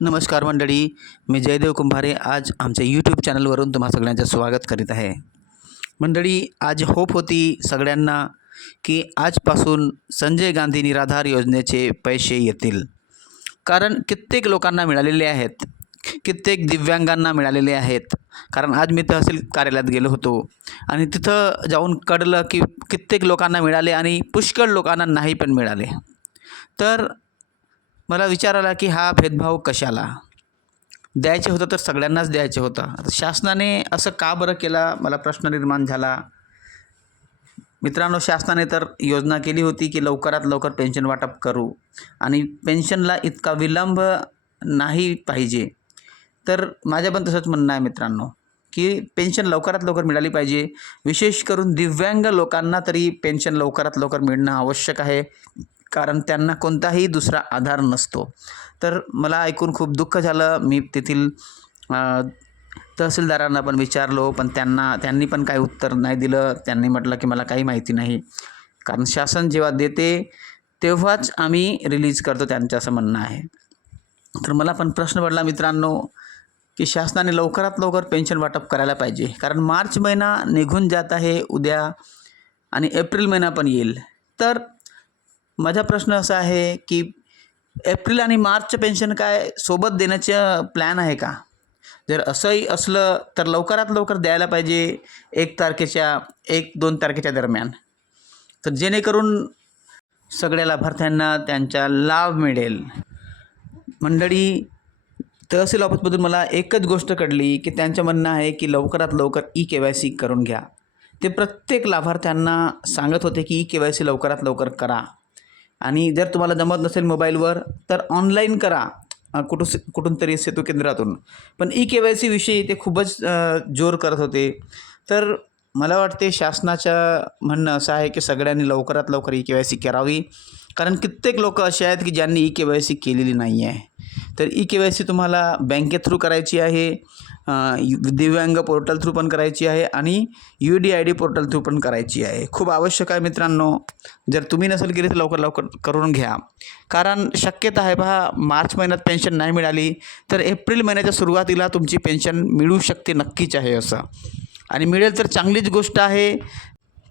नमस्कार मंडळी, मी जयदेव कुंभारे आज आमच्या यूट्यूब चॅनलवरून तुम्हा सगळ्यांचं स्वागत करीत आहे. मंडळी, आज होप होती सगळ्यांना की आजपासून संजय गांधी निराधार योजनेचे पैसे येतील. कारण कित्येक लोकांना मिळालेले आहेत, कित्येक दिव्यांगांना मिळालेले आहेत. कारण आज मी तहसील कार्यालयात गेलो होतो आणि तिथं जाऊन कळलं की कित्येक लोकांना मिळाले आणि पुष्कळ लोकांना नाही पण मिळाले. तर मला विचार आला की हा भेदभाव कशाला? द्यायचे होतं तर सगळ्यांनाच द्यायचे होतं. आता शासनाने असं का बरं केला, मला प्रश्न निर्माण झाला. मित्रांनो, शासनाने तर योजना केली होती की लवकरात लवकर पेन्शन वाटप करू आणि पेन्शनला इतका विलंब नाही पाहिजे. तर माझं पण तसंच म्हणणं आहे मित्रांनो की पेन्शन लवकरात लवकर मिळाली पाहिजे. विशेष करून दिव्यांग लोकांना तरी पेन्शन लवकरात लवकर मिळणं आवश्यक आहे, कारण त्यांना कोणताही दुसरा आधार नसतो. तर मला ऐकून खूप दुःख झालं. मी तेथील तहसीलदारांना पण विचारलो, पण त्यांनी पण काही उत्तर नाही दिलं. त्यांनी म्हटलं की मला काही माहिती नाही, कारण शासन जेव्हा देते तेव्हाच आम्ही रिलीज करतो, त्यांचं असं म्हणणं आहे. तर मला पण प्रश्न पडला मित्रांनो की शासनाने लवकरात लवकर पेन्शन वाटप करायला पाहिजे. कारण मार्च महिना निघून जात आहे उद्या आणि एप्रिल महिना पण येईल. तर माझा प्रश्न असा आहे की एप्रिल आणि मार्चचं पेन्शन काय सोबत देण्याचं प्लॅन आहे का? जर असंही असलं तर लवकरात लवकर द्यायला पाहिजे 1 तारखेच्या दरम्यान, तर जेणेकरून सगळ्या लाभार्थ्यांना त्यांचा लाभ मिळेल. मंडळी, तहसील ऑफिसमधून मला एकच गोष्ट कळली की त्यांचं म्हणणं आहे की लवकरात लवकर KYC करून घ्या. ते प्रत्येक लाभार्थ्यांना सांगत होते की KYC लवकरात लवकर करा आणि जर तुम्हाला जमत नसेल मोबाईलवर तर ऑनलाईन करा कुठून तरी सेतू केंद्रातून. पण KYC विषयी ते खूपच जोर करत होते. तर मला वाटते शासनाचं म्हणणं असं आहे की सगळ्यांनी लवकरात लवकर KYC करावी, कारण कित्येक लोक असे आहेत की ज्यांनी KYC केलेली नाही आहे. तर KYC तुम्हाला बँके थ्रू करायची आहे, दिव्यांग पोर्टल थ्रू पण करायची आहे आणि UDID पोर्टल थ्रू पण करायची आहे. खूप आवश्यक आहे मित्रांनो. जर तुम्ही नसेल केली तर लवकर लवकर करून घ्या, कारण शक्यता आहे पहा, मार्च महिन्यात पेन्शन नाही मिळाली तर एप्रिल महिन्याच्या सुरुवातीला तुमची पेन्शन मिळू शकते, नक्कीच आहे असं. आणि मिळेल तर चांगलीच गोष्ट आहे,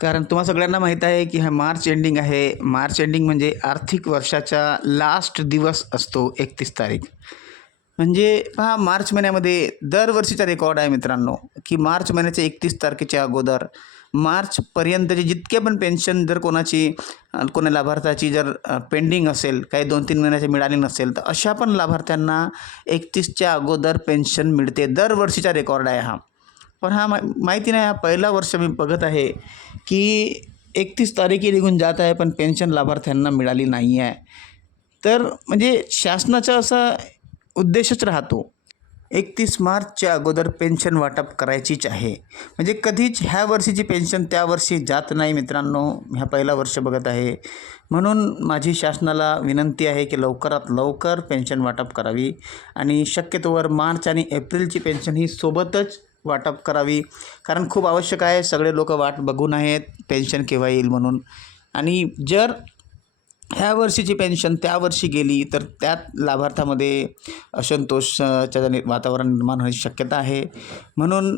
कारण तुम्हा सगळ्यांना माहीत आहे की हा मार्च एंडिंग आहे. मार्च एंडिंग म्हणजे आर्थिक वर्षाचा लास्ट दिवस असतो 31 तारीख. म्हणजे पहा, मार्च महिन्यामध्ये दरवर्षीचा रेकॉर्ड आहे मित्रांनो की मार्च महिन्याच्या 31 तारखेच्या अगोदर मार्चपर्यंतचे जितके पण पेन्शन जर कोणा लाभार्थ्याची जर पेंडिंग असेल, काही 2-3 महिन्याची मिळाली नसेल, तर अशा पण लाभार्थ्यांना 31च्या अगोदर पेन्शन मिळते. दरवर्षीचा रेकॉर्ड आहे हा. पण हा माहिती नाही, हा पहिला वर्ष मी बघत आहे की 31 तारीखही निघून जात आहे पण पेन्शन लाभार्थ्यांना मिळाली नाही आहे. तर म्हणजे शासनाचा असा उद्देशच राहतो 31 मार्चच्या अगोदर पेन्शन वाटप करायचीच आहे. म्हणजे कधीच ह्या वर्षीची पेन्शन त्या वर्षी जात नाही मित्रांनो. ह्या पहिला वर्ष बघत आहे, म्हणून माझी शासनाला विनंती आहे की लवकरात लवकर पेन्शन वाटप करावी आणि शक्यतोवर मार्च आणि एप्रिलची पेन्शन ही सोबतच वाटप करावी, कारण खूप आवश्यक आहे. सगळे लोक वाट बघून आहेत पेन्शन केव्हा येईल म्हणून. आणि जर ह्या वर्षीची पेन्शन त्या वर्षी गेली तर त्यात लाभार्थ्यामध्ये असंतोषाचं वातावरण निर्माण होण्याची शक्यता आहे. म्हणून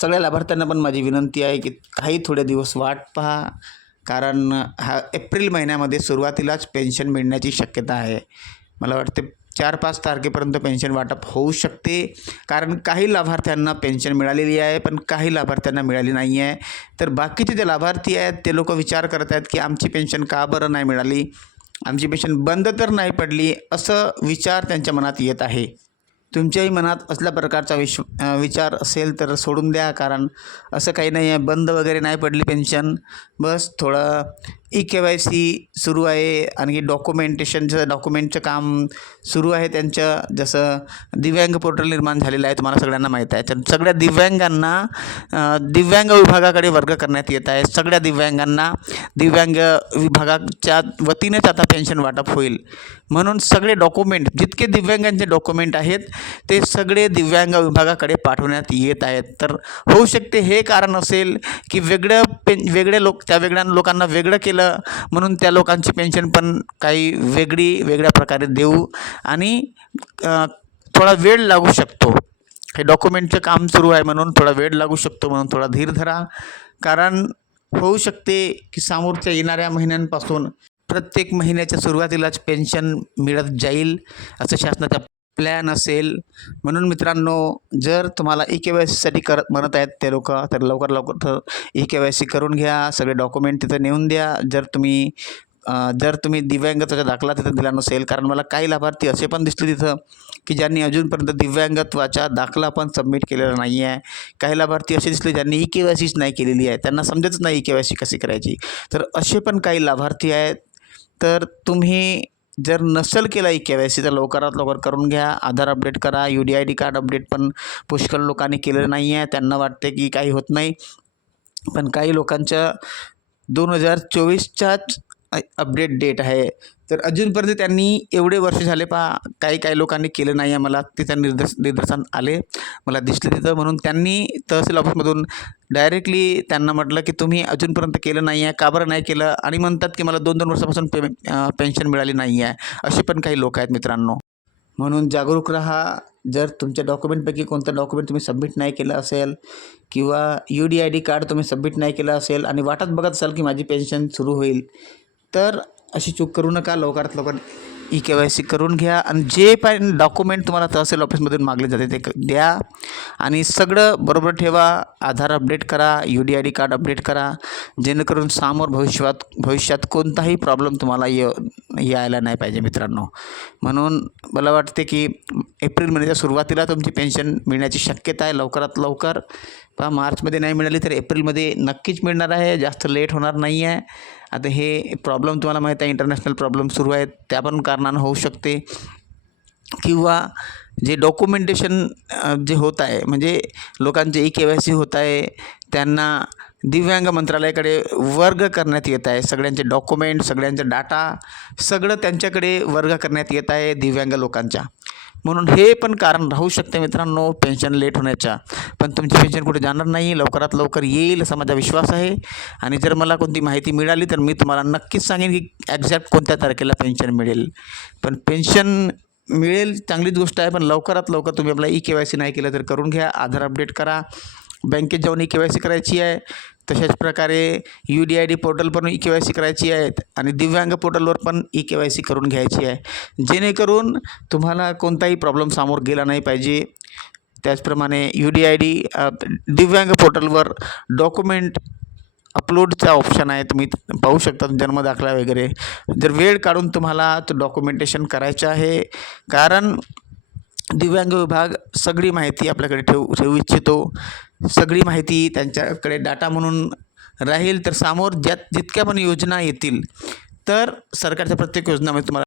सगळ्या लाभार्थ्यांना पण माझी विनंती आहे की काही थोडे दिवस वाट पहा, कारण हा एप्रिल महिन्यामध्ये सुरुवातीलाच पेन्शन मिळण्याची शक्यता आहे. मला वाटते 4-5 तारखेपर्यंत पेन्शन वाटप होऊ शकते, कारण काही लाभार्थ्यांना पेन्शन मिळालेली आहे पण काही लाभार्थ्यांना मिळाली नाही आहे. तर बाकीचे जे लाभार्थी आहेत ते लोक विचार करत आहेत की आमची पेन्शन का बरं नाही मिळाली, आमची पेन्शन बंद तर नाही पडली, असं विचार त्यांच्या मनात येत आहे. तुमच्याही मनात असल्या प्रकारचा विचार असेल तर सोडून द्या, कारण असं काही नाही आहे, बंद वगैरे नाही पडली पेन्शन. बस थोडं KYC सुरू आहे, आणखी डॉक्युमेंटचं काम सुरू आहे त्यांचं. जसं दिव्यांग पोर्टल निर्माण झालेलं आहे, तुम्हाला सगळ्यांना माहीत आहे. तर सगळ्या दिव्यांगांना दिव्यांग विभागाकडे वर्ग करण्यात येत आहे. सगळ्या दिव्यांगांना दिव्यांग विभागाच्या वतीनेच आता पेन्शन वाटप होईल. म्हणून सगळे डॉक्युमेंट, जितके दिव्यांगांचे डॉक्युमेंट आहेत ते सगळे दिव्यांग विभागाकडे पाठवण्यात येत आहेत. तर होऊ शकते हे कारण असेल की वेगळे लोकांना वेगळं केलं मिळालं म्हणून त्या लोकांची पेन्शन पण काही वेगळ्या प्रकारे देऊ आणि थोडा वेळ लागू शकतो. हे डॉक्युमेंटचं काम सुरू आहे म्हणून थोडा वेळ लागू शकतो, म्हणून थोडा धीर धरा. कारण होऊ शकते की समोरच्या येणाऱ्या महिन्यांपासून प्रत्येक महिन्याच्या सुरुवातीलाच पेन्शन मिळत जाईल असं शासनाचा प्लॅन असेल. म्हणून मित्रांनो, जर तुम्हाला ई-के-वाय-सीसाठी म्हणत आहेत ते लोक, तर लवकर ई-के-वाय-सी करून घ्या. सगळे डॉक्युमेंट तिथं नेऊन द्या. जर तुम्ही दिव्यांगत्वाचा दाखला तिथं दिला नसेल, कारण मला काही लाभार्थी असे पण दिसले तिथं की ज्यांनी अजूनपर्यंत दिव्यांगत्वाचा दाखला पण सबमिट केलेला नाही आहे. काही लाभार्थी असे दिसले ज्यांनी ई-के-वाय-सीच नाही केलेली आहे, त्यांना समजतच नाही ई-के-वाय-सी कशी करायची. तर असे पण काही लाभार्थी आहेत. तर तुम्ही जर नसेल केला ई-के-वाय-सी तर लवकरात लवकर करून घ्या. आधार अपडेट करा. UDID कार्ड अपडेट पण पुष्कळ लोकांनी केलेलं नाही आहे. त्यांना वाटते की काही होत नाही, पण काही लोकांच्या 2024च्याच अपडेट डेट आहे. तर अजूनपर्यंत त्यांनी एवढे वर्ष झाले काही लोकांनी केलं नाही आहे. मला तिथं निदर्शन आले, मला दिसले तिथं. म्हणून त्यांनी तहसील ऑफिसमधून डायरेक्टली त्यांना म्हटलं की तुम्ही अजूनपर्यंत केलं नाही आहे, का बरं नाही केलं, आणि म्हणतात की मला 2-2 वर्षापासून पेन्शन मिळाली नाही आहे. असे पण काही लोक आहेत मित्रांनो. म्हणून जागरूक राहा. जर तुमच्या डॉक्युमेंटपैकी कोणतं डॉक्युमेंट तुम्ही सबमिट नाही केलं असेल किंवा UDID कार्ड तुम्ही सबमिट नाही केलं असेल आणि वाटत बघत असाल की माझी पेन्शन सुरू होईल, तर अशी चूक करू नका. लवकरात लवकर ई-के-वाय-सी करून घ्या आणि जे पण डॉक्युमेंट तुम्हाला तहसील ऑफिसमधून मागले जाते ते द्या आणि सगळं बरोबर ठेवा. आधार अपडेट करा, UDID कार्ड अपडेट करा, जेणेकरून समोर भविष्यात कोणताही प्रॉब्लेम तुम्हाला यायला नाही पाहिजे मित्रांनो. म्हणून मला वाटते की एप्रिल महिन्याच्या सुरुवातीला तुमची पेन्शन मिळण्याची शक्यता आहे. लवकरात लवकर मार्चमध्ये नाही मिळाली तर एप्रिलमध्ये नक्कीच मिळणार आहे. जास्त लेट होणार नाही आहे. आता हे प्रॉब्लेम तुम्हाला माहीत आहे, इंटरनॅशनल प्रॉब्लेम सुरू आहेत, त्या पण कारणानं होऊ शकते. किंवा जे डॉक्युमेंटेशन जे होत आहे, म्हणजे लोकांचे ई-के-वाय-सी होत आहे, त्यांना दिव्यांग मंत्रालयाकडे वर्ग करण्यात येत आहे. सगळ्यांचे डॉक्युमेंट, सगळ्यांचा डाटा सगळं त्यांच्याकडे वर्ग करण्यात येत आहे दिव्यांग लोकांच्या. म्हणून हे पण कारण राहू शकते मित्रांनो पेन्शन लेट होण्याच्या. पण तुमची पेन्शन कुठे जाणार नाही, लवकरात लवकर येईल असा माझा विश्वास आहे. आणि जर मला कोणती माहिती मिळाली तर मी तुम्हाला नक्कीच सांगेन की एक्झॅक्ट कोणत्या तारखेला पेन्शन मिळेल. पण पेन्शन मिळेल चांगलीच गोष्ट आहे, पण लवकरात लवकर तुम्ही आपला ई-के-वाय-सी नाही केलं तर करून घ्या. आधार अपडेट करा, बँकेत जाऊन ई-के-वाय-सी करायची आहे. तशाच प्रकारे UDID पोर्टल पण ई-के-वाय-सी करायची आहे आणि दिव्यांग पोर्टलवर पण ई-के-वाय-सी करून घ्यायची आहे, जेणेकरून तुम्हाला कोणताही प्रॉब्लेम समोर गेला नाही पाहिजे. त्याचप्रमाणे UDID दिव्यांग पोर्टलवर डॉक्युमेंट अपलोडचा ऑप्शन आहे, तुम्ही पाहू शकता जन्म दाखला वगैरे. जर वेळ काढून तुम्हाला तो डॉक्युमेंटेशन करायचं आहे, कारण दिव्यांग विभाग सगळी माहिती आपल्याकडे ठेवू इच्छितो. सगळी माहिती त्यांच्याकडे डाटा म्हणून राहील. तर समोर जितक्या पण योजना येतील, तर सरकारच्या प्रत्येक योजनामध्ये तुम्हाला